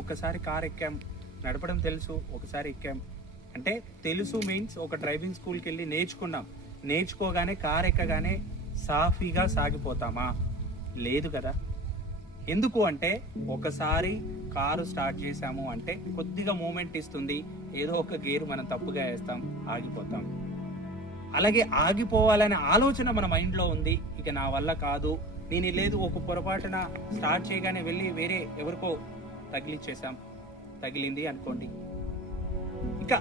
ఒక్కసారి కార్ ఎక్కాం, నడపడం తెలుసు, ఒకసారి ఎక్కాం అంటే తెలుసు మీన్స్ ఒక డ్రైవింగ్ స్కూల్కి వెళ్ళి నేర్చుకున్నాం, నేర్చుకోగానే కార్ ఎక్కగానే సాఫీగా సాగిపోతామా? లేదు కదా. ఎందుకు అంటే ఒకసారి కారు స్టార్ట్ చేసాము అంటే కొద్దిగా మూమెంట్ ఇస్తుంది, ఏదో ఒక గేరు మనం తప్పుగా వేస్తాం, ఆగిపోతాం. అలాగే ఆగిపోవాలనే ఆలోచన మన మైండ్లో ఉంది, ఇక నా వల్ల కాదు, నేను లేదు, ఒక పొరపాటున స్టార్ట్ చేయగానే వెళ్ళి వేరే ఎవరికో తగిలింది అనుకోండి, ఇక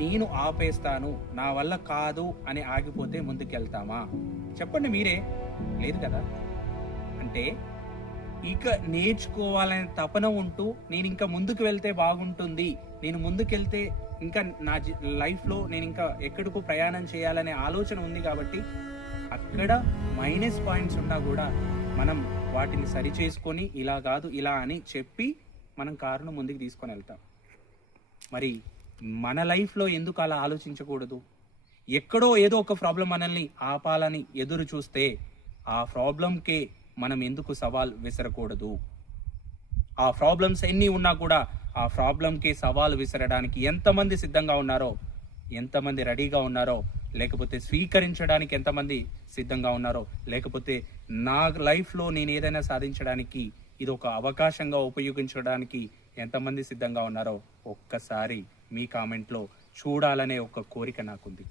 నేను ఆపేస్తాను, నా వల్ల కాదు అని ఆగిపోతే ముందుకెళ్తామా? చెప్పండి మీరే. లేదు కదా. అంటే ఇక నేర్చుకోవాలనే తపన ఉంటూ నేను ఇంకా ముందుకు వెళ్తే బాగుంటుంది, నేను ముందుకెళ్తే ఇంకా నా లైఫ్లో నేను ఇంకా ఎక్కడికో ప్రయాణం చేయాలనే ఆలోచన ఉంది కాబట్టి అక్కడ మైనస్ పాయింట్స్ ఉన్నా కూడా మనం వాటిని సరి చేసుకొని ఇలా కాదు ఇలా అని చెప్పి మనం కారును ముందుకు తీసుకొని వెళ్తాం. మరి మన లైఫ్లో ఎందుకు అలా ఆలోచించకూడదు? ఎక్కడో ఏదో ఒక ప్రాబ్లం మనల్ని ఆపాలని ఎదురు చూస్తే ఆ ప్రాబ్లంకే మనం ఎందుకు సవాల్ విసరకూడదు? ఆ ప్రాబ్లమ్స్ ఎన్ని ఉన్నా కూడా ఆ ప్రాబ్లంకి సవాల్ విసరడానికి ఎంతమంది సిద్ధంగా ఉన్నారో, ఎంతమంది రెడీగా ఉన్నారో, లేకపోతే స్వీకరించడానికి ఎంతమంది సిద్ధంగా ఉన్నారో, లేకపోతే నా లైఫ్లో నేను ఏదైనా సాధించడానికి ఇది ఒక అవకాశంగా ఉపయోగించడానికి ఎంతమంది సిద్ధంగా ఉన్నారో ఒక్కసారి మీ కామెంట్లో చూడాలనే ఒక కోరిక నాకుంది.